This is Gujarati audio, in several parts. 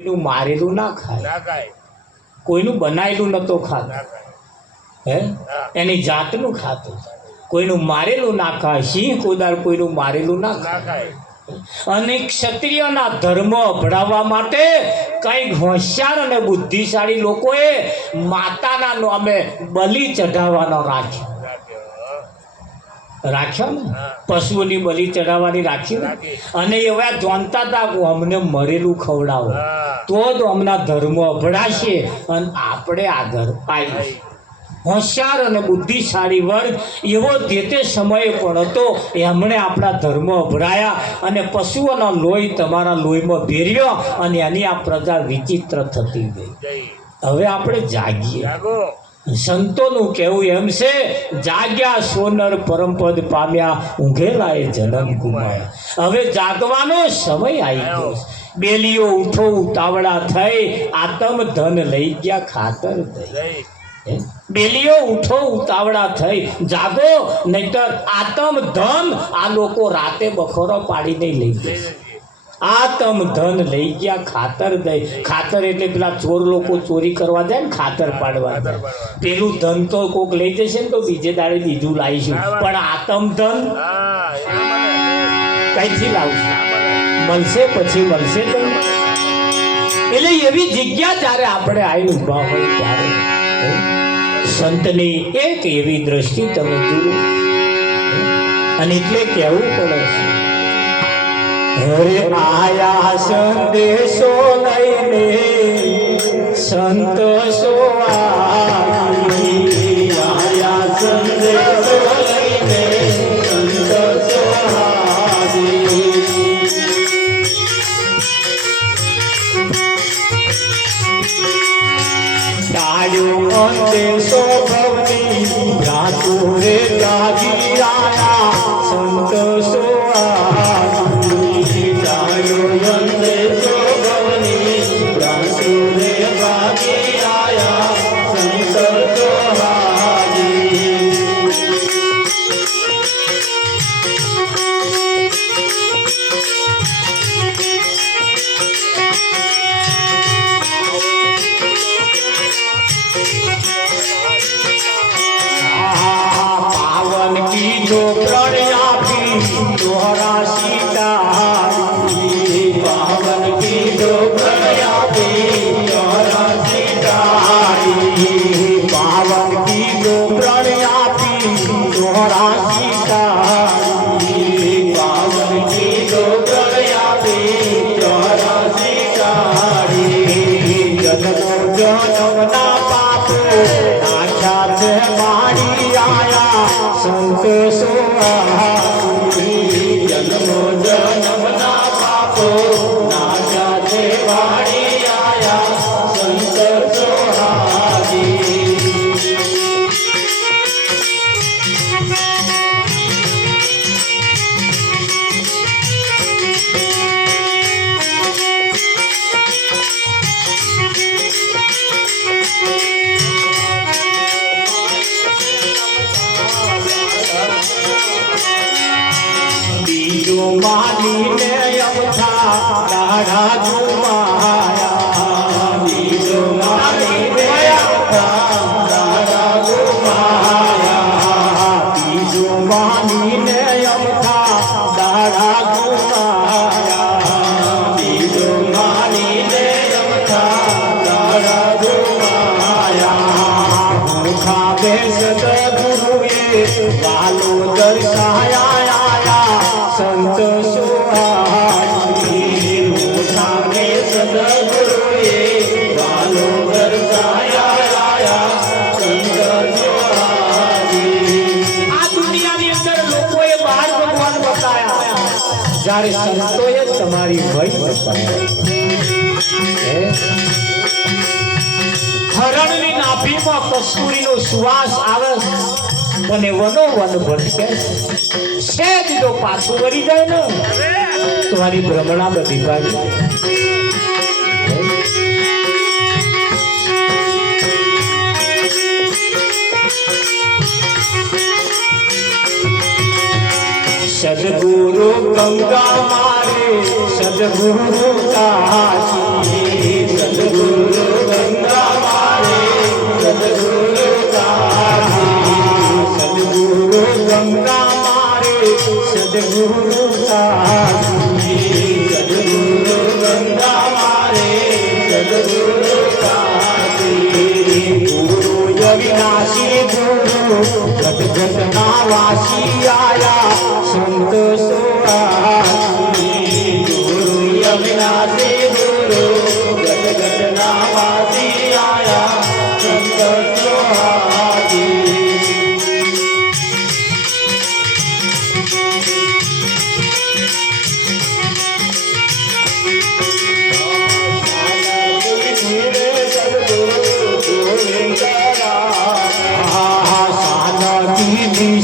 કોઈનું મારેલું ના ખાય, કોઈનું બનાવેલું નતો ખાતું, હે એની જાતનું ખાતું. કોઈનું મારેલું ના ખાય, સિંહ કોદાર કોઈનું મારેલું ના ખાય. અને ક્ષત્રિયના ધર્મ અભડાવવા માટે કંઈક હોશિયાર અને બુદ્ધિશાળી લોકોએ માતાના નામે બલિ ચઢાવવાનો રાખ્યો ને, પશુઓની બલિ ચઢાવવાની રાખી. અને એવા જાણતા હતા કે અમને મરેલું ખવડાવો તો જ અમના ધર્મ અભડાશે અને આપણે આગળ આવીએ. હોશિયાર અને બુદ્ધિશાળી વર્ગ એવો જે તે સમયે પણ હતો. એમણે આપણા ધર્મ અભડાયા અને પશુઓનો લોહી તમારા લોહીમાં ભેર્યો અને એની આ પ્રજા વિચિત્ર થતી ગઈ. હવે આપણે જાગીએ. સંતોનું કહેવું એમ છે, જાગ્યા સોનર પરમપદ પામ્યા, ઊંઘેલાએ જન્મ ગુમાયા. હવે જાગવાનો સમય આવી ગયો. બેલીઓ ઉઠો ઉતાવળા થઈ, આતમ ધન લઈ ગયા ખાતર દઈ. બેલીઓ ઉઠો ઉતાવળા થઈ, જાગો નહીતર આતમ ધન આ લોકો રાતે બખોરો પાડી નહીં લઈ જશે. આતમ ધન લઈ ગયા ખાતર દઈ. ખાતર એટલે પેલા ચોર લોકો ચોરી કરવા જાય ને, ખાતર પાડવા જાય. પેલું ધન તો કોક લઈ જશે ને તો બીજે દાડે બીજું લાવીશું, પણ આતમ ધન કઈથી લાવશું? મળશે પછી મળશે તો. એટલે એવી જગ્યા જ્યારે આપણે આવીને ઉભા હોય ત્યારે સંતની એક એવી દ્રષ્ટિ તમે જુઓ. અને એટલે કહેવું પડે છે, હરે આયા સંદેશો લઈને સંત સોહારી, આયા સંદેશો લઈને સંત સોહારી. ડાળ્યો અંદેશો ભવની રાતો રે લાગી આયા સંત સોહારી. પાવન કીધો પ્રણયાપી દોહરા સીતારી, પાવન કીધો પ્રણયાપી દોહરા સીતારી, પાવન કીધો પ્રણયાપી દોહરા સીતારી, પાવન કીધો પ્રણયાપી દોહરા સીતારી. જન્મો જન્મના પાપો નાખ્યા છે મારી આયા સંત સોહારી. જન્મો જન્મના પાપો નાખ્યા છે મારી આયા સંત સોહારી. બીજો માનીને અમથા દાડા ગુમાયા, બીજો માનીને અમથા દાડા ગુમાયા, બીજો માનીને અમથા દાડા ગુમાયા, બીજો માનીને અમથા દાડા ગુમાયા. મુખા બે સદગુરુએ વાલો દર્શાયા સંત સોહારી. મોઠાને સદગુરુએ વાલો દર્શાયા સંત સોહારી. આ દુનિયાની અંદર લોકોએ બહાર ભગવાન બતાયા, જ્યારે સંતોએ તમારી ભય બતાવ્યા. હરણની નાભીમાં કસ્તુરીનો સુવાસ આવે અને વનો વન ભટકે. સેજ જો પાછું વળી જાય ને તમારી ભ્રમણા બધી ભાગી. સદગુરુ ગંગા મારે, સદગુરુ કાશી. સદગુરુ કાશી સદગુરુ ગંગા મારે સદગુરુ કાશી ગુરુ અવિનાશી ગુરુ ઘટ ઘટના વાસી આયા સંત સોહાસી ગુરુ અવિનાશી ગુરુ ઘટ ઘટના વાસી આયા સંત સોહાસી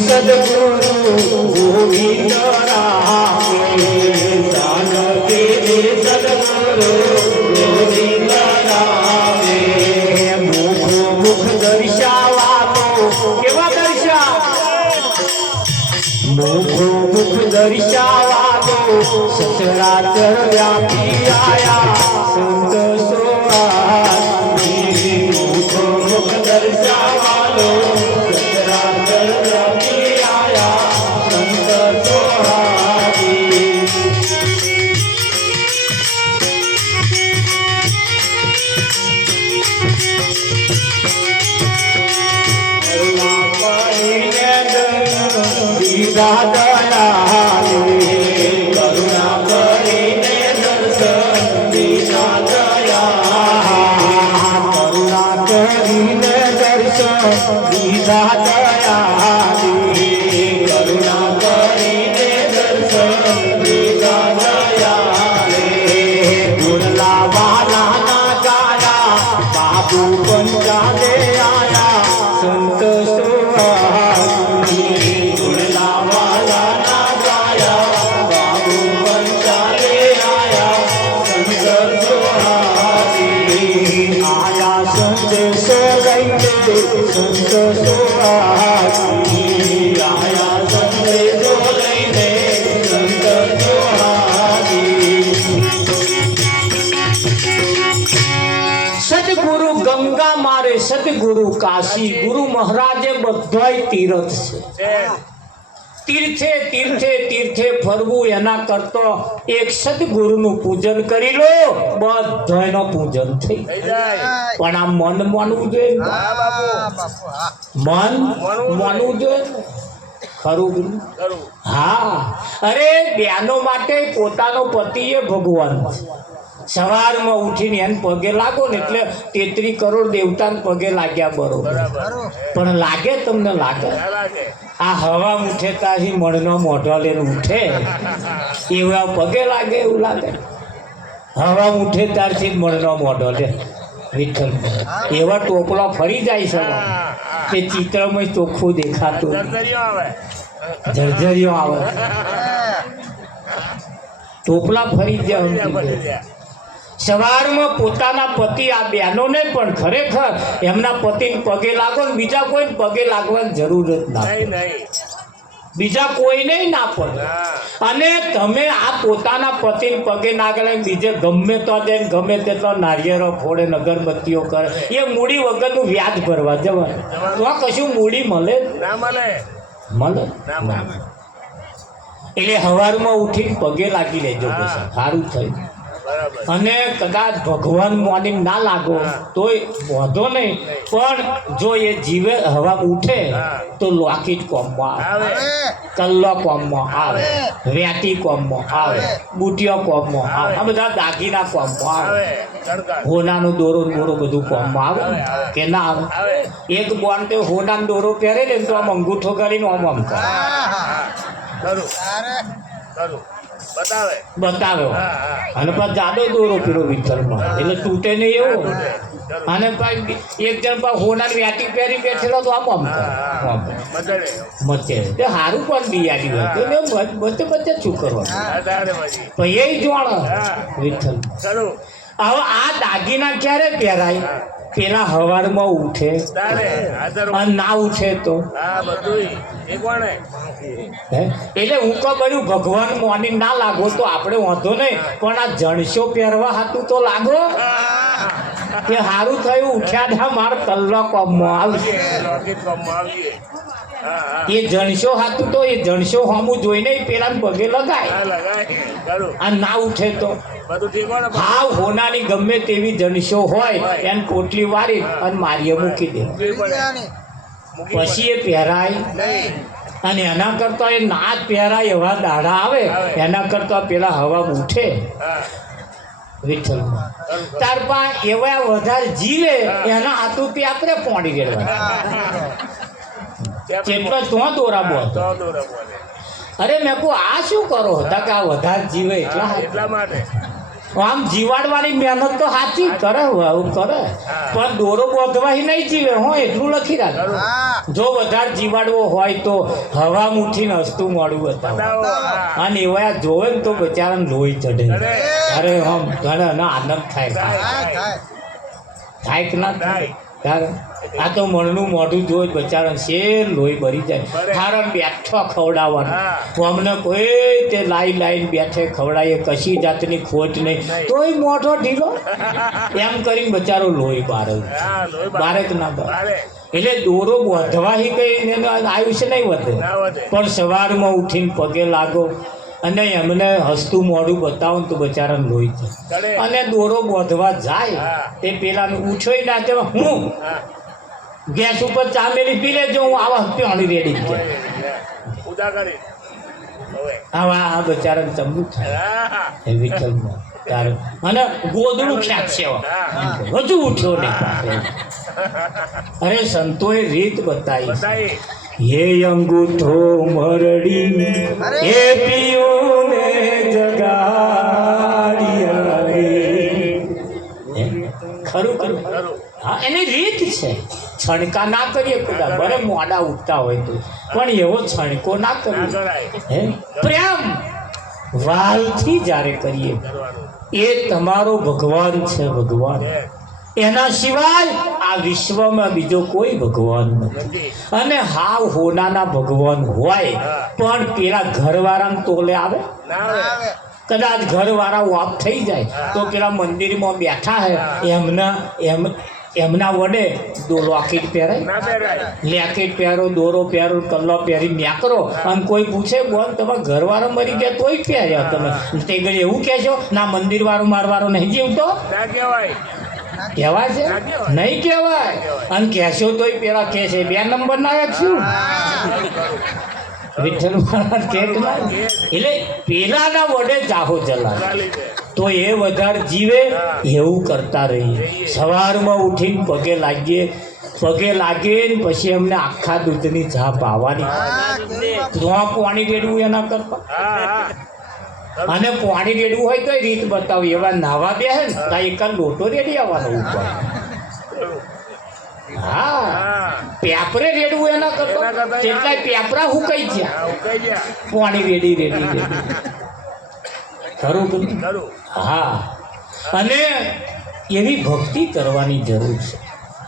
સદગુરુ ગોવિંદ રામે સદગુરુ ગોવિંદ રામે મુખ દર્શાવાનો કેવા દર્શા મુખ દર્શાવાનો સચરાચર વ્યાપી આયા સંત સોહાસી મુખ દર્શાવાનો સચરાચર વ્યાપી આયા સંત સોહાસી દીધા દયાળી કરુણા કરીને દર્શન દીધા દયાળી કરુણા કરીને દર્શન દીધા દયાળી કરુણા કરીને દર્શન દીધા દયાળી ગુણલા વાલા ના ગાયા બાબુ પંચાલે આયા સંત સોહાસી ગુણલા વાલા ના ગાયા બાબુ પંચાલે આયા સંત સોહાસી આયા સંદેશો લઈને સંત સોહાસી આયા સંદેશો લઈને સંત સોહાસી સદગુરુ ગંગા મારે સદગુરુ કાશી ગુરુ મહારાજે બધાય તીર્થ છે તીર્થે તીર્થે તીર્થે ફરવું એના કરતો એક સદગુરુનું પૂજન કરી લો બધાયનો પૂજન થઈ પણ આ મન માનવું જોઈએ મન માનવું જોઈએ ખરું હા અરે બેનો માટે પોતાનો પતિ એ ભગવાન છે સવારમાં ઉઠીને એને પગે લાગો ને એટલે 33 કરોડ દેવતાને પગે લાગ્યા બરોબર પણ લાગે તમને લાગે આ હવા ઉઠે ત્યાંથી મણનો મોઢો લઈને ઉઠે એવા પગે લાગે એવું લાગે હવા ઉઠે ત્યારથી જ મણનો મોઢો લે વિઠ્ઠલ એવા ટોપલા ફરી જાય છે તે ચિત્રમાં ચોખ્ખું દેખાતું જર્જરીઓ આવે ટોપલા ફરી જાય સવારમાં પોતાના પતિ આ બહેનોને પણ ખરેખર એમના પતિને પગે લાગો ને બીજા કોઈને પગે લાગવાની જરૂર જ ના બીજા કોઈને ના પડે અને તમે આ પોતાના પતિને પગે નાગલે બીજે ગમે તો દે ગમે તેટલો નારિયેળો ફોડે અગરબત્તીઓ કરે એ મૂડી વગરનું વ્યાજ ભરવા જવાનું તો આ કશું મૂડી મળે મળે એટલે સવારમાં ઉઠીને પગે લાગી લેજો પછી સારું થયું અને કદાચ ભગવાન માની ના લાગો તોય વાંધો નહીં પણ જો એ જીવે હવા ઉઠે તો લોકી જ કોમમાં આવે કલ્લો કોમમાં આવે વેટી કોમમાં આવે બુટિયો કોમમાં આવે આ બધા દાગીના કોમમાં આવે હોનાનો દોરો દોરો બધું કોમમાં આવે કે ના આવે એક બોન તે હોનાનો દોરો પહેરે ને તો આમ અંગૂઠો કરીને આમ આમ કરે બતાવ્યો અને પછી જાડો દોરો પીરો વિઠ્ઠલમાં એટલે તૂટે નહીં એવું અને પાછી એક જણ પાછું હોનાની વ્યાટી પહેરી બેઠેલો તો આમ આમ મચે તે સારું પણ બિયાડી હોય તો બચે શું કરવાનું પછી એ જોણ વિઠ્ઠલ હવે આ દાગીના ક્યારે પહેરાય પેલા હવારમાં ઉઠે અને ના ઉઠે તો એટલે હું કહું બધું ભગવાન મોની ના લાગો તો આપણે વાંધો નહીં પણ આ જણસો પહેરવા હતું તો લાગો કે સારું થયું ઉઠ્યા માર કલ્લો કોમમાં આવશે એ જણસો હાથું તો એ જણસો હોમું જોઈને પેલા પગે લગાય અને ના ઉઠે તો હાવ હોનાની ગમે તેવી જણસો હોય એને પોટલી વારી અને મારીએ મૂકી દે પછી એ પહેરાય અને એના કરતા એ ના પહેરાય એવા દાડા આવે એના કરતા પેલા હવા ઉઠે વિઠ્ઠલમાં તારપા એવા વધારે જીવે એના હાથુંથી આપણે પોણી રેડવા જેટલો તો દોરાબો હતો અરે મેં કહું આ શું કરો હતા કે આ વધારે જીવે એટલા માટે આમ જીવાડવાની મહેનત તો સાચી કરે કરે પણ દોરો બોધવાય નહીં જીવે હું એટલું લખી રાખ જો વધારે જીવાડવો હોય તો હવા મુઠીને હસતું મોડું બતાવો અને એવા જોવે ને તો બચારાને લોહી ચઢે અરે આમ ઘણા આનંદ થાય કે ના થાય આ તો મણનું મોઢું જોઈ બચારા શેર લોહી ભરી જાય હારણ બેઠો ખવડાવવાનું અમને કોઈ તે લાઈન બેઠે ખવડાવીએ કશી જાતની ખોટ નહીં તોય મોઢો ઢીલો એમ કરીને બચારો લોહી બારે કે ના બારે એટલે દોરો વધવાથી કઈ આયુષ્ય નહીં વધે પણ સવારમાં ઉઠીને પગે લાગો અને એમને હસતું મોઢું બતાવો ને તો બચારાને લોહી જાય અને દોરો બોધવા જાય તે પેલાને ઉછોઈ ના તે હું ગેસ ઉપર ચામેલી પી લેજો હું આવા પ્યાણી રેડી આવા આ બચારાને ચમડું થાય એ વિઠ્ઠલમાં તારે અને ગોદડું ખ્યાત છે હજુ ઉઠ્યો નહીં અરે સંતોએ રીત બતાવી ये अंगूठो मरड़ी ए पियो ने जगाड़िया रे खरू खरू हाँ एनी રીત છે છણકા ના કરીએ ખુદા ભલે મોડા ઉઠતા હોય તો પણ એવો છણકો ના કરીએ હે પ્રેમ વાલથી જ્યારે કરીએ એ તમારો ભગવાન છે ભગવાન એના સિવાય આ વિશ્વમાં બીજો કોઈ ભગવાન નથી અને હાવ હોનાના ભગવાન હોય પણ પેલા ઘરવાળાને તોલે આવે કદાચ ઘરવાળા વાપ થઈ જાય તો પેલા મંદિરમાં બેઠા હે એમના વડે લોકેટ પહેરાય લેકેટ પહેરો દોરો પહેરો કલ્લો પહેરી ન્યાકરો અને કોઈ પૂછે બોલ તમારા ઘરવાળો મરી ગયા તોય પહેર્યા તમે તે ઘડી એવું કહેશો ના મંદિર વાળો મારવાળો નહીં જીવતો કહેવાય છે નહીં કહેવાય અને કહેશો તોય પેલા કહે છે 2 નંબર ના છું વિઠ્ઠલ મહારાજ કેટલા એટલે પેલાના વડે જાહો ચલા તો એ વધારે જીવે એવું કરતા રહીએ સવારમાં ઉઠીને પગે લાગીએ પછી એમને આખા દૂધની ચા પાવાની પાણી રેડવું એના કરતા અને પાણી રેડવું હોય તો રીત બતાવી એવા નાવા બે હે ને એક લોટો રેડી આવવાનો ઉપર હા પેપરે રેડવું એના કરતા કેટલાય પેપરા હુકાઈ ગયા પાણી રેડી ખરું હા અને એવી ભક્તિ કરવાની જરૂર છે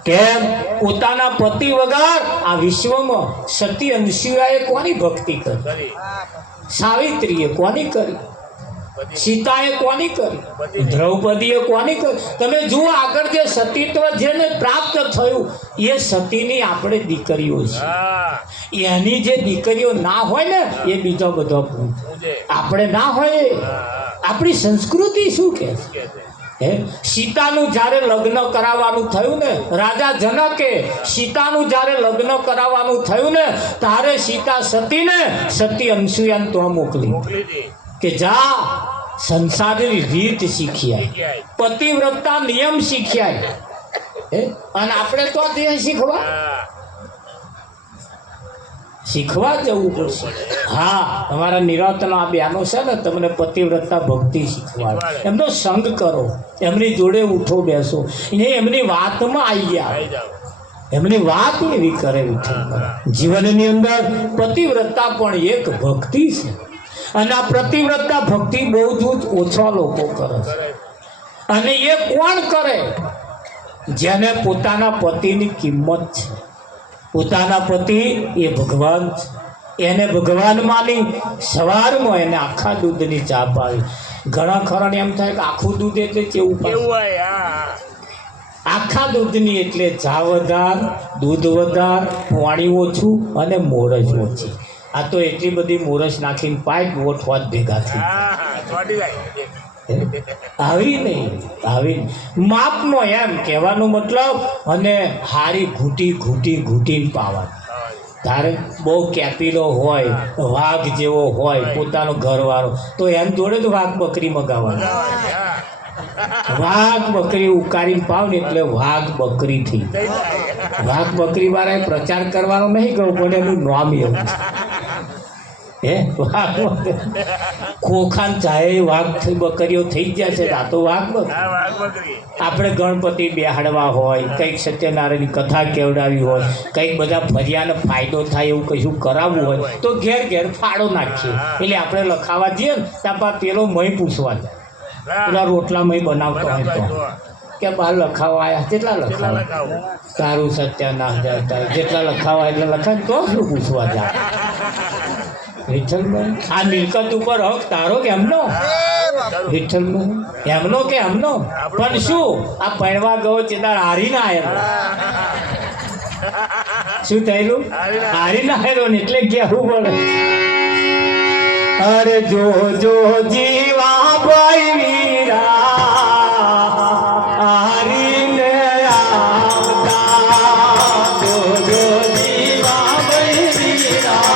કેમ પોતાના પતિ વગર આ વિશ્વમાં સતી અનસુયાએ કોની ભક્તિ કરી સાવિત્રીએ કોની કરી સીતાએ કોની કરી દ્રૌપદીએ કોની કરી તમે જુઓ આગળ જે સતીત્વ જેને પ્રાપ્ત થયું એ સતીની આપણે દીકરીઓ છે એની જે દીકરીઓ ના હોય ને એ બીજો બધો આપણે ના હોય આપણી સંસ્કૃતિ શું કહે હે સીતાનું જ્યારે લગ્ન કરાવવાનું થયું ને રાજા જનકે સીતાનું જ્યારે લગ્ન કરાવવાનું થયું ને ત્યારે સીતા સતીને સતી અનસુયાને તો મોકલી કે જા સંસારની રીત શીખ્યા પતિવ્રતા નિયમ શીખ્યા અને આપણે તો તે શીખવા જવું પડશે હા તમારા નિરાતના આ બહેનો છે ને તમને પતિવ્રતા ભક્તિ શીખવાડે એમનો સંગ કરો એમની જોડે ઉઠો બેસો એમની વાતમાં આવી ગયા એમની વાત એવી કરે જીવનની અંદર પતિવ્રતા પણ એક ભક્તિ છે અને આ પતિવ્રતા ભક્તિ બહુ જ ઓછા લોકો કરે છે અને એ કોણ કરે જેને પોતાના પતિની કિંમત છે પોતાના પતિ એ ભગવાન છે એને ભગવાન માની સવારમાં એને આખા દૂધની ચા પાવી ઘણા ખરાને એમ થાય કે આખું દૂધ એટલે કેવું આખા દૂધની એટલે ચા વધાર, દૂધ વધાર, પાણી ઓછું અને મોરસ ઓછી. આ તો એટલી બધી મોરસ નાખીને પાઇપ વોટ હોત ભેગા થઈ આવી નહીં, આવી માપનો એમ કહેવાનો મતલબ. અને હારી ઘૂંટીને પાવા. તારે બહુ કેપીલો હોય, વાઘ જેવો હોય પોતાનો ઘરવાળો, તો એમ જોડે તો વાઘ બકરી મગાવવાની. વાઘ બકરી ઉકાળીને પાવ ને એટલે વાઘ બકરી થઈ. વાઘ બકરી વાળાએ પ્રચાર કરવાનો નહીં કહું, પણ એનું નામ એવું છે. હે વાઘ ખોખાન ચાહે વાઘ બકરીઓ થઈ ગયા છે. આ તો વાઘ બકરી. આપણે ગણપતિ બેહાડવા હોય, કંઈક સત્યનારાયણની કથા કેવડાવી હોય, કંઈક બધા ફરિયાને ફાયદો થાય એવું કશું કરાવવું હોય તો ઘેર ઘેર ફાળો નાખીએ. એટલે આપણે લખાવા જઈએ ને ત્યાં પેલો મય પૂછવા જાય, પેલા રોટલા મય બનાવતો હોય તો કે બહાર લખાવા આવ્યા કેટલા લખાવા, તારું સત્યનાશ જાય, જેટલા લખાવા એટલે લખાય તો શું પૂછવા જાય. વિઠ્ઠલભાઈ આ મિલકત ઉપર હક તારો કે એમનો? વિઠ્ઠલભાઈ એમનો કે એમનો? પણ શું આ પૈણવા ગયો ચેદાર હારીને આવેલો. શું થયેલું? હારીને આવેલો ને એટલે કહેવું પડે, અરે જો જીવા ભાઈ વીરા હારીને આવતા, જો જીવા ભાઈ વીરા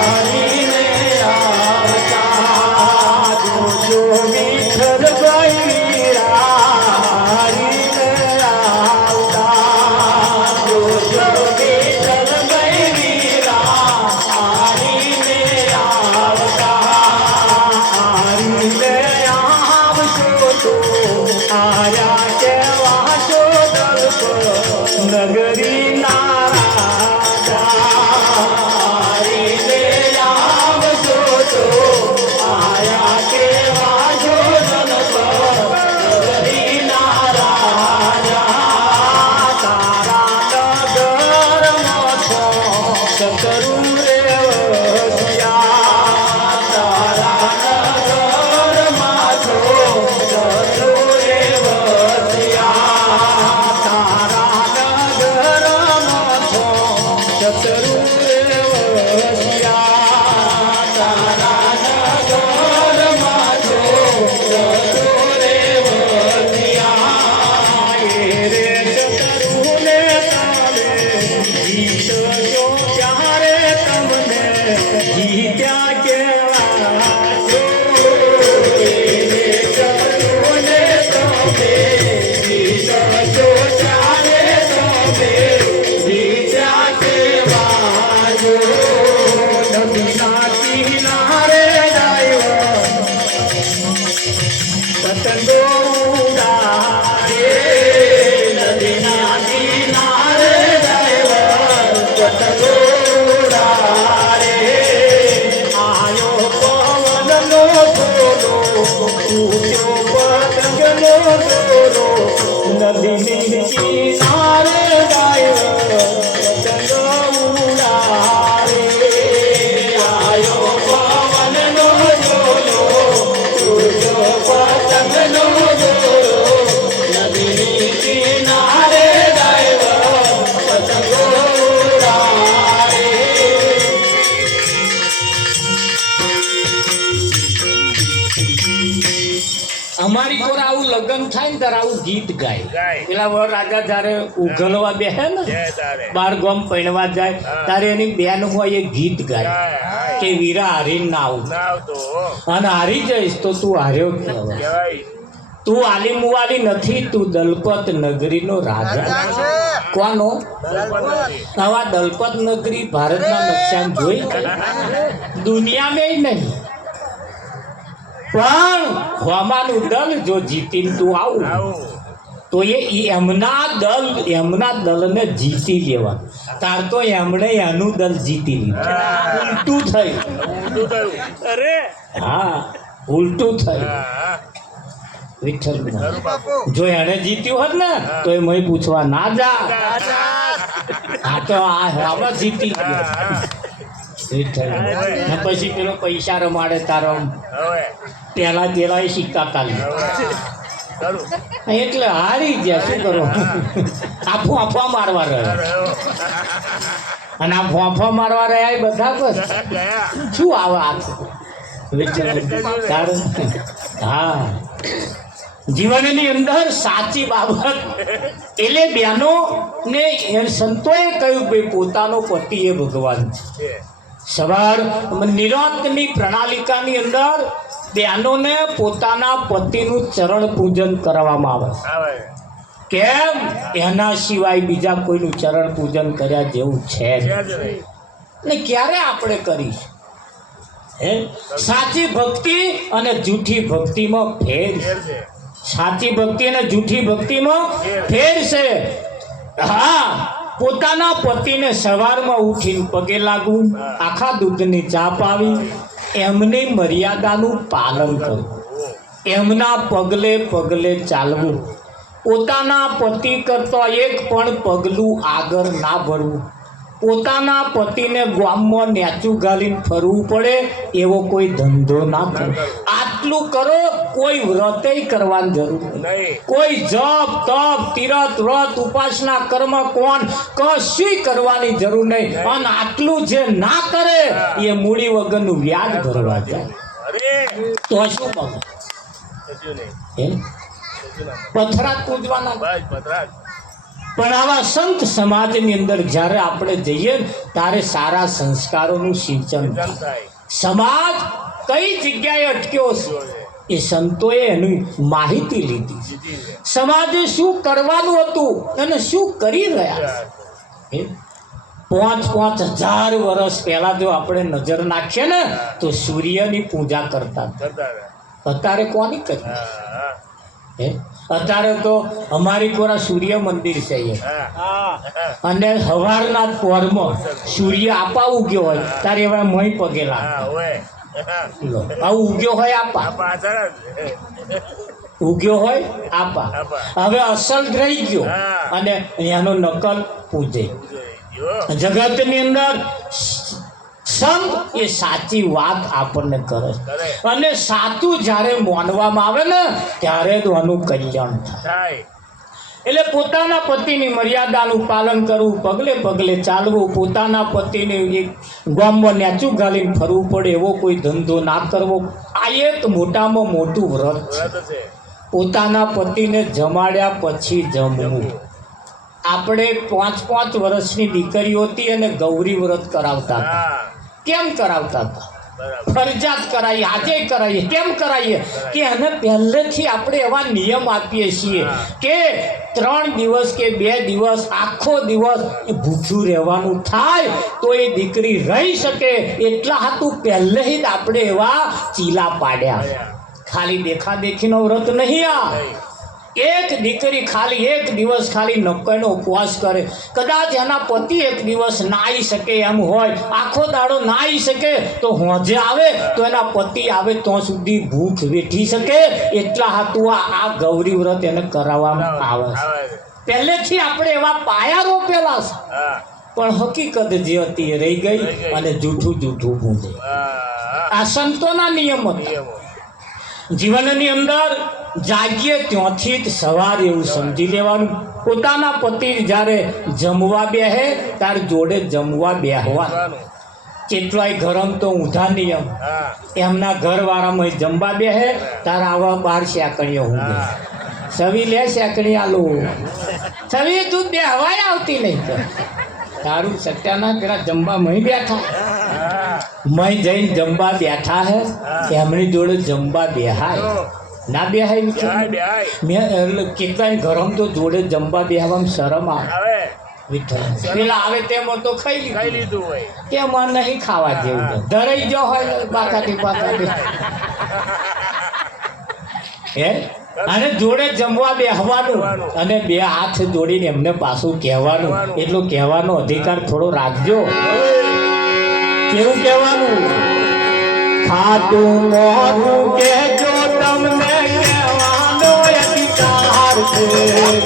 હારીને આવતા, જો વિઠ્ઠલ ભાઈ વીરા હારીને આવતા, જો વિઠ્ઠલ ભાઈ વીરા હારીને આયા કેવા છો નગરી અમારી કોર આવું લગ્ન થાય ને ત્યારે આવું ગીત ગાય. પેલા વર રાજા જયારે ઉઘલવા બેસે ને બાર ગામ પૈણવા જાય ત્યારે એની બેન હોય એ ગીત ગાય કે વીરા હારી ના આવું, અને હારી જઈશ તો તું હાર્યો કહેવાય. તું આલી મુવાલી નથી, તું દલપત નગરીનો રાજા. કોનો? આવા દલપત નગરી ભારતના નકશામાં જોઈ દુનિયામાં નહીં, પણ હોમાનું દલ જો જીતીને તું આવું તો એમના દલને જીતી લેવા. તાર તો એમણે એનું દલ જીતી લીધું. ઉલટું થયું. અરે હા, ઉલટું થયું. વિઠ્ઠલ જો એને જીત્યું હોત ને તો એ મય પૂછવા ના જા. આ તો આ જીતી ગયો. પછી પેલો પૈસા રમાડે તારો પેલા સિક્કા તાલી એટલે હારી ગયા શું કરો આ ફોફા મારવા રહ્યા અને આ ફોફા મારવા રહ્યા એ બધા બસ શું આવે આ હા જીવનની અંદર સાચી બાબત એટલે બહેનો ને સંતોએ કહ્યું ભાઈ પોતાનો પતિ એ ભગવાન છે. સવાર નિરાંતની પ્રણાલિકાની અંદર બહેનોને પોતાના પતિનું ચરણ પૂજન કરવામાં આવે. કેમ? એના સિવાય બીજા કોઈનું ચરણ પૂજન કર્યા જેવું છે ને ક્યારે આપણે કરીશું? સાચી ભક્તિ અને જૂઠી ભક્તિમાં ફેર છે. સાચી ભક્તિ અને જૂઠી ભક્તિમાં ફેર છે. હા, પોતાના પતિને સવારમાં ઉઠીને પગે લાગવું, આખા દૂધની ચા પાવી, એમની મર્યાદાનું પાલન કરવું, એમના પગલે પગલે ચાલવું, પોતાના પતિ કરતાં એક પણ પગલું આગળ ના ભરવું, પોતાના પતિને ગામમાં નેચું ગાલીને ફરવું પડે એવો કોઈ ધંધો ના કરો. આટલું કરો, કોઈ વ્રતે કરવાની જરૂર નહીં, કોઈ જપ તપ તીરથ વ્રત ઉપાસના કર્મ કોણ કશું કરવાની જરૂર નહીં. અને આટલું જે ના કરે એ મૂડી વગરનું વ્યાજ ભરવા જાય તો શું બને? પથરા પૂજવાના. પણ આવા સંત સમાજની અંદર જ્યારે આપણે જઈએ ત્યારે સારા સંસ્કારોનું સિંચન થાય. સમાજ કઈ જગ્યાએ અટક્યો છે એ સંતોએ એની માહિતી લીધી. સમાજે શું કરવાનું હતું અને શું કરી રહ્યા છે. 5,000 વર્ષ પહેલા જો આપણે નજર નાખીએ ને તો સૂર્યની પૂજા કરતા. અત્યારે કોની કરી? અત્યારે તો અમારી કોરા સૂર્ય મંદિર છે અને સવારના પોરમાં સૂર્ય આપા ઉગ્યો હોય ત્યારે એવા મહી પગેલા આવું ઉગ્યો હોય આપા ઉગ્યો હોય આપા. હવે અસલ રહી ગયો અને એનો નકલ પૂજે. જગતની અંદર સંત એ સાચી વાત આપણને કરે અને સાચું જ્યારે માનવામાં આવે ને ત્યારે તો આનું કલ્યાણ થાય. એટલે પોતાના પતિની મર્યાદાનું પાલન કરવું, પગલે પગલે ચાલવું, પોતાના પતિને એક ગામમાં નેચું ગાલીને ફરવું પડે એવો કોઈ ધંધો ના કરવો. આ એક મોટામાં મોટું વ્રત છે. પોતાના પતિને જમાડ્યા પછી જમવું. આપણે 5-5 વર્ષની દીકરીઓ હતી અને ગૌરી વ્રત કરાવતા હતા. કેમ કરાવતા હતા? ફરજિયાત કરાવીએ, આજે કરાવીએ. કેમ કરાવીએ? કે અને પહેલેથી આપણે એવા નિયમ આપીએ છીએ કે 3 દિવસ કે 2 દિવસ આખો દિવસ ભૂખ્યું રહેવાનું થાય તો એ દીકરી રહી શકે એટલા હાથું પહેલેથી જ આપણે એવા ચીલા પાડ્યા. ખાલી દેખાદેખીનો વ્રત નહીં. આ એક દીકરી ખાલી 1 દિવસ ખાલી નક્કરનો ઉપવાસ કરે, કદાચ એના પતિ 1 દિવસ ના આવી શકે એમ હોય, આખો દાડો ના આવી શકે તો હોજે આવે તો એના પતિ આવે તો સુધી ભૂખ વેઠી શકે એટલા હાથું આ ગૌરી વ્રત એને કરાવવામાં આવે છે. પહેલેથી આપણે એવા પાયા રોપેલા છે પણ હકીકત જે હતી એ રહી ગઈ અને જૂઠું પૂજે. આ સંતોના નિયમ હતા. જીવનની અંદર જાગીએ ત્યાંથી જ સવાર એવું સમજી લેવાનું. પોતાના પતિ જ્યારે જમવા બેહે ત્યારે જોડે જમવા બેહવાનું. કેટલાય ઘરમ તો ઊંધા નિયમ. એમના ઘરવાળામાં જમવા બેહે ત્યારે આવા 12 શેકણીઓ ઊંઘે. સવી લે શેકણી આલો સવી તું બેહવાય આવતી નહીં. તારું સત્યાના પેલા જમવા મહી બેઠા મહી જઈને જમવા બેઠા હે એમની જોડે જમવા બેહાય ના બેહાય? મેં કેટલાય ઘરમ તો જોડે જમવા બેહવામાં શરમ આવે. પેલા આવે તેમ તો ખાઈ લીધું હોય તેમાં નહીં ખાવા જેવું ધરાઈ ગયો હોય બાકાથી હે. અને જોડે જમવા બેહવાનું અને 2 હાથ જોડીને એમને પાછું કહેવાનું. એટલો કહેવાનો અધિકાર થોડો રાખજો. કેવું કહેવાનું? ખાતું મોઢું કહેજો તમને કહેવાનો અધિકાર છે.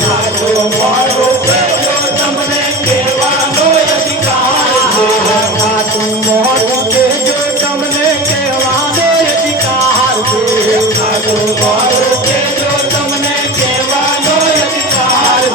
ખાતું મોઢું કહેજો તમને કહેવાનો અધિકાર છે. ખાતું મોઢું કહેજો તમને કહેવાનો અધિકાર છે. ખાતું મોઢું કહેજો તમને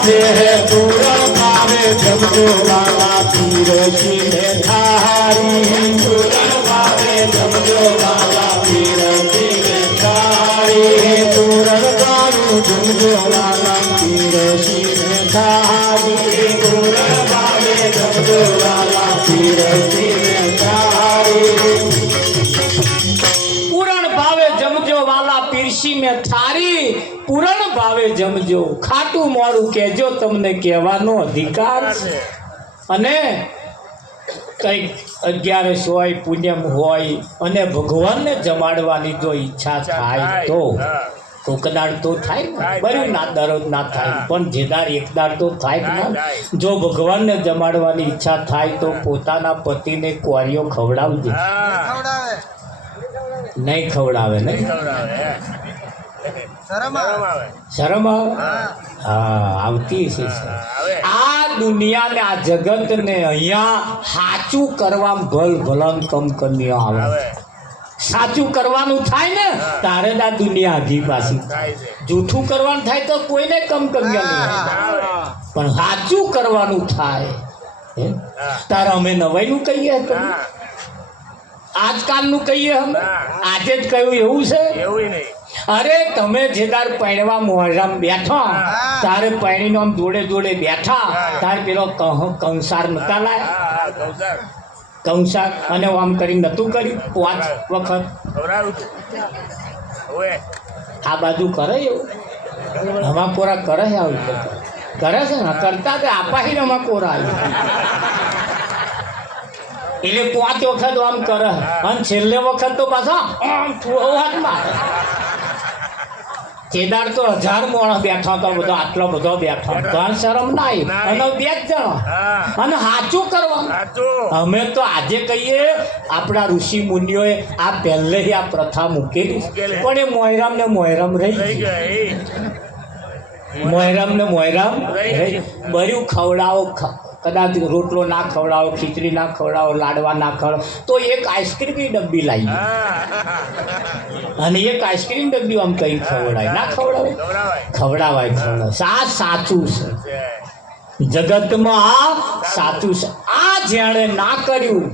છે પૂરણ ભાવે જમજો વાલા પીરસીને થાળી પૂરણ ભાવે જમજો વાલા પીરસીને થાળી પૂરણ ભાવે જમજો વાલા પીરસીને થાળી પૂરણ ભાવે જમજો વાલા પીરસીને થાળી પૂરણ ભાવે જમજો વાલા પીરસી મેં થારી પૂરણ ભાવે જમજો ખાટું મોડું કહેજો તમને કહેવાનો અધિકાર છે અને કંઈક 11 હોય પુણ્યમ હોય અને ભગવાનને જમાડવાની જો ઈચ્છા થાય તો કોકદાર તો થાય ને બર્યું ના દરરોજ ના થાય પણ જેદાર એકદાર તો થાય ને જો ભગવાનને જમાડવાની ઈચ્છા થાય તો પોતાના પતિને કોરિયો ખવડાવજો નહીં ખવડાવે નહીં શરમ આવે હા આવતી છે આ દુનિયાને આ જગતને અહીંયા સાચું કરવા ભલ ભલન કમ કન્યા આવે સાચું કરવાનું થાય ને તારે જ આ દુનિયા આઘી પાછી જૂઠું કરવાનું થાય તો કોઈને કમ કન્યા નહીં પણ સાચું કરવાનું થાય તારે અમે નવાઈનું કહીએ તો આજકાલનું કહીએ અમે આજે જ કહ્યું એવું છે અરે તમે જેદાર પૈણવા મોહરામ બેઠા તારે પૈણીનો આમ જોડે જોડે બેઠા તારે પેલો કંસાર નતા લાયા કંસાર અને આમ કરી નતું કરી 5 વખત આ બાજુ કરે એવું હમાકોરા કરે છે આવું કરે છે ને કરતા તે આપાહી હમાકોરા એટલે 5 વખત આમ કરે અને છેલ્લે વખત તો પાછા આમ હાથ મારે કેદાર તો 1000 માણસ બેઠા હતા બધા આટલો બધો બેઠા ઘર શરમ ના અને 2 જણા અને સાચું કરવાનું અમે તો આજે કહીએ આપણા ઋષિ મુનિઓએ આ પહેલેથી આ પ્રથા મૂકેલી પણ એ મોહરામ ને મોહરામ રહી મોહરામ ને મોહરામ બર્યું ખવડાવો કદાચ રોટલો ના ખવડાવો ખીચડી ના ખવડાવો લાડવા ના ખવડાવો તો એક આઈસ્ક્રીમની ડબ્બી લાવી અને એક આઈસ્ક્રીમ ડબ્બી આમ કઈ ખવડાય ના ખવડાવે ખવડાવાય આ સાચું છે જગતમાં આ સાચું છે આ જેણે ના કર્યું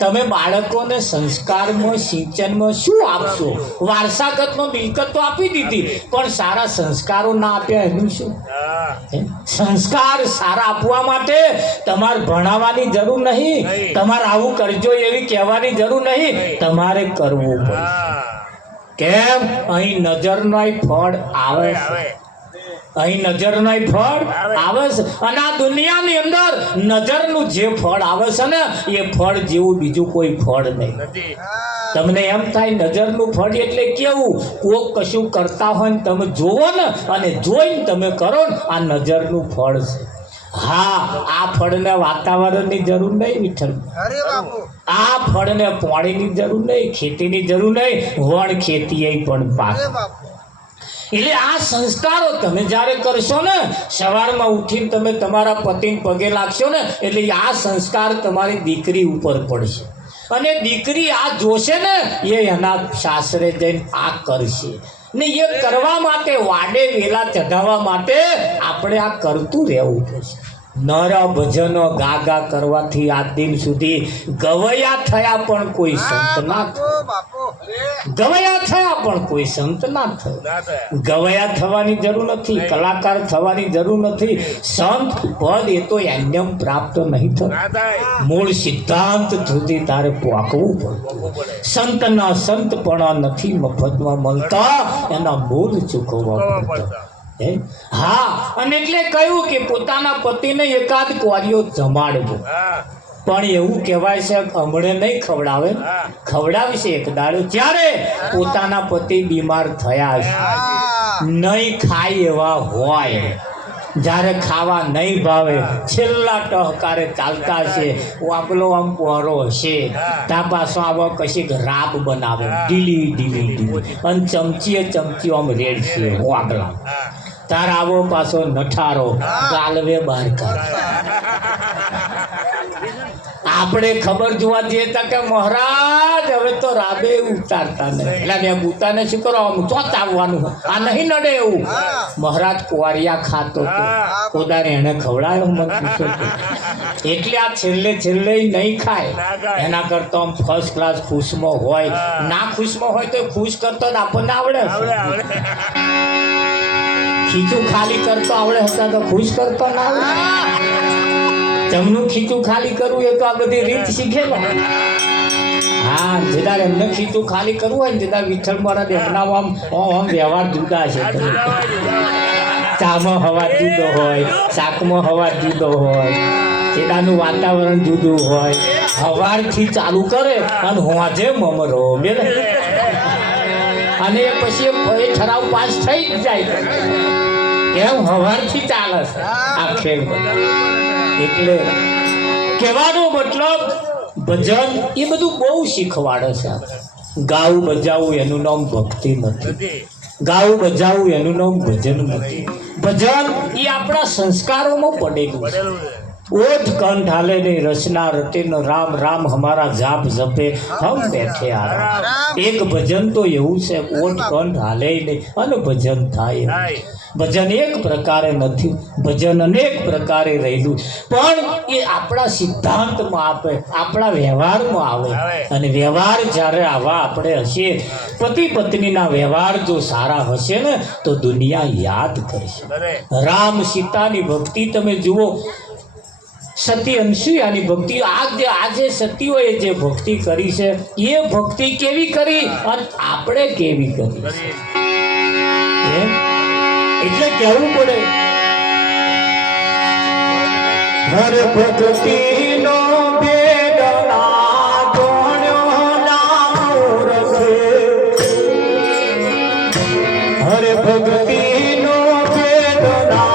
તમે બાળકોને સંસ્કારમાં સિંચનમાં શું આપશો વારસાગતમાં મિલકત તો આપી દીધી પણ સારા સંસ્કારો ના આપ્યા એનું શું સંસ્કાર સારા આપવા માટે તમારે ભણાવવાની જરૂર નહીં તમારે આવું કરજો એવી કહેવાની જરૂર નહીં તમારે કરવું પડે કેમ અહીં નજરનો ફળ આવે છે અહીં નજરના ફળ આવે છે અને આ દુનિયાની અંદર નજરનું જે ફળ આવે છે ને એ ફળ જેવું બીજું કોઈ ફળ નહીં તમને એમ થાય નજરનું ફળ એટલે કેવું કોક કશું કરતા હોય ને તમે જોવો ને અને જોઈને તમે કરો ને આ નજરનું ફળ છે હા આ ફળને વાતાવરણની જરૂર નહીં વિઠ્ઠલ આ ફળને પાણીની જરૂર નહીં ખેતીની જરૂર નહીં વણ ખેતી પણ પાક એટલે આ સંસ્કારો તમે જ્યારે કરશો ને સવારમાં ઉઠીને તમે તમારા પતિને પગે લાગશો ને એટલે આ સંસ્કાર તમારી દીકરી ઉપર પડશે અને દીકરી આ જોશે ને એ એના સાસરે જઈને આ કરશે ને એ કરવા માટે વાડે વેલા ચઢાવવા માટે આપણે આ કરતું રહેવું પડશે નર ભજનો ગા ગા કરવાથી આ દિન સુધી ગવયા થયા પણ કોઈ સંત ના ગવયા થયા પણ કોઈ સંત ના થયો ગવયા થવાની જરૂર નથી કલાકાર થવાની જરૂર નથી સંત પદ એ તો એન્યમ પ્રાપ્ત નહીં થતું મૂળ સિદ્ધાંત સુધી તારે પહોંચવું પડે સંતના સંતપણા નથી મફતમાં મળતા એના મૂળ ચૂકવવા પડતા હા અને એટલે કહ્યું કે પોતાના પતિને એકાદ કોરિયો જમાડવો પણ એવું કહેવાય છે હમણે નહીં ખવડાવે ખવડાવશે એક દાડો જ્યારે પોતાના પતિ બીમાર થયા છે નહીં ખાય એવા હોય જ્યારે ખાવા નહીં ભાવે છેલ્લા ટહકારે ચાલતા છે વાપલો આમ પહોરો હશે ત્યાં પાછો આવો કશીક રાબ બનાવે ઢીલી ઢીલી ઢીલી અને ચમચીએ ચમચી આમ રેડશે વાગલા તાર આવો પાછો નઠારો ગાલવે બહાર કાઢ આપણે ખબર જોવા જઈએ તા કે મહારાજ હવે તો રાબે ઉતારતા નહીં. એટલે મેં બુતાને શું કરવાનું ચોથ આવવાનું આ નહીં નડે એવું. મહારાજ કુવારિયા ખાતો હતો કોદારે એને ખવડાયો મને પૂછો તો. એટલે આ છેલ્લે નહીં ખાય. એના કરતા આમ ફર્સ્ટ ક્લાસ ખુશમાં હોય. ના ખુશમાં હોય તો ખુશ કરતો જ આપણને આવડે. ખીચું ખાલી કરતો આવડે હતા તો ખુશ કરતો ના આવડે. જમનું ખીચું ખાલી કરવું એ તો આ બધી રીત શીખેલો. હા જેદાર એમને ખીચું ખાલી કરવું હોય ને જેદાર વિઠ્ઠલ મહારાજ એમના આમ વ્યવહાર જુદા છે. ચામાં હવા જુદો હોય, શાકમાં હવા જુદો હોય, જેદાનું વાતાવરણ જુદું હોય. હવારથી ચાલુ કરે અને હોજે મમરો બેને અને પછી એ ઠરાવ પાસ થઈ જ જાય. એમ હવારથી ચાલે છે આ ખેલ. એટલે કહેવાનો મતલબ ભજન એ બધું બહુ શીખવાડે છે. ગાવું બજાવું એનું નામ ભક્તિ નથી. ગાવું બજાવું એનું નામ ભજન નથી. ભજન એ આપણા સંસ્કારોમાં પડેલું છે. ओठ कंठ हाले ने रचना रटे न राम राम हमारा जाप जपे हम बैठे आराम. एक भजन तो એવું છે ઓठ કંઠ હાલે ને અને ભજન થાય. ભજન એક પ્રકારે નથી, ભજન અનેક પ્રકારે રહેલું, પણ એ આપણા સિદ્ધાંતમાં આપે, આપણા વ્યવહારમાં આવે. અને વ્યવહાર જ્યારે આવા આપણે હશે, પતિ પત્નીના વ્યવહાર જો સારા હશે ને તો દુનિયા યાદ કરશે. રામ સીતાની ભક્તિ તમે જુઓ, સતી અનસુયાની ભક્તિ, આજે સતીઓએ જે ભક્તિ કરી છે એ ભક્તિ કેવી કરી અને આપણે કેવી કરી. એટલે કહેવું પડે હર ભક્તિ નો ભેદ ના જોણ્યો નામ રખે. હર ભક્તિ નો ભેદ ના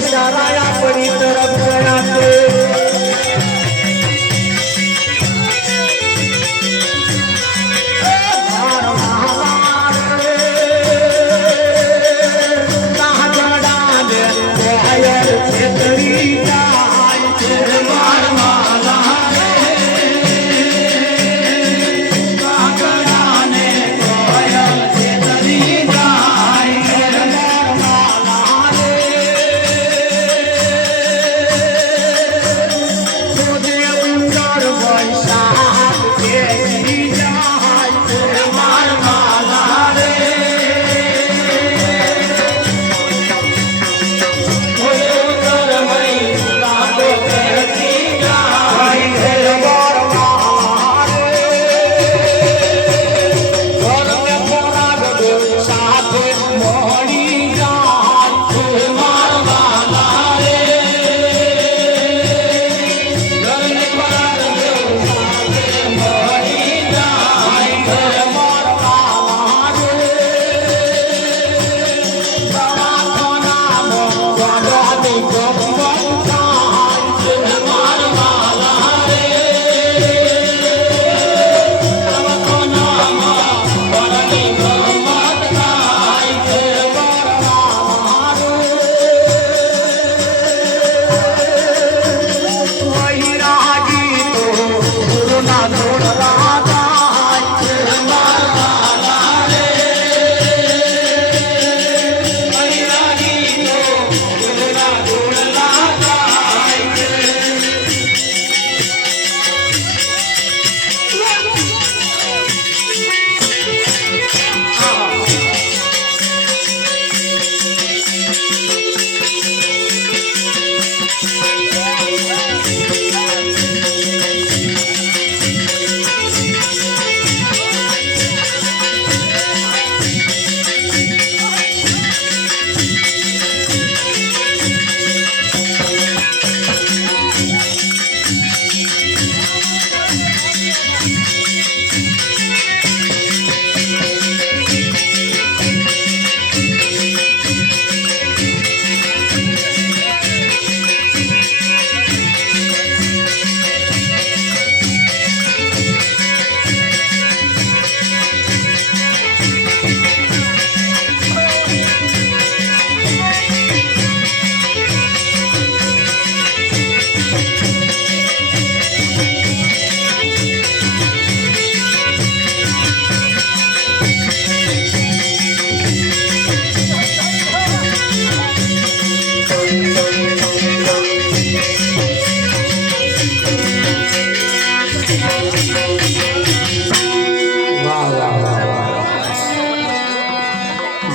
ઈશારા આપણી તરફ ગયા છે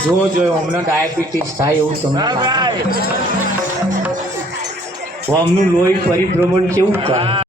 જો હમણાં ડાયાબિટીસ થાય એવું તમને લાગે? આમનું લોહી પરિભ્રમણ કેવું કરે?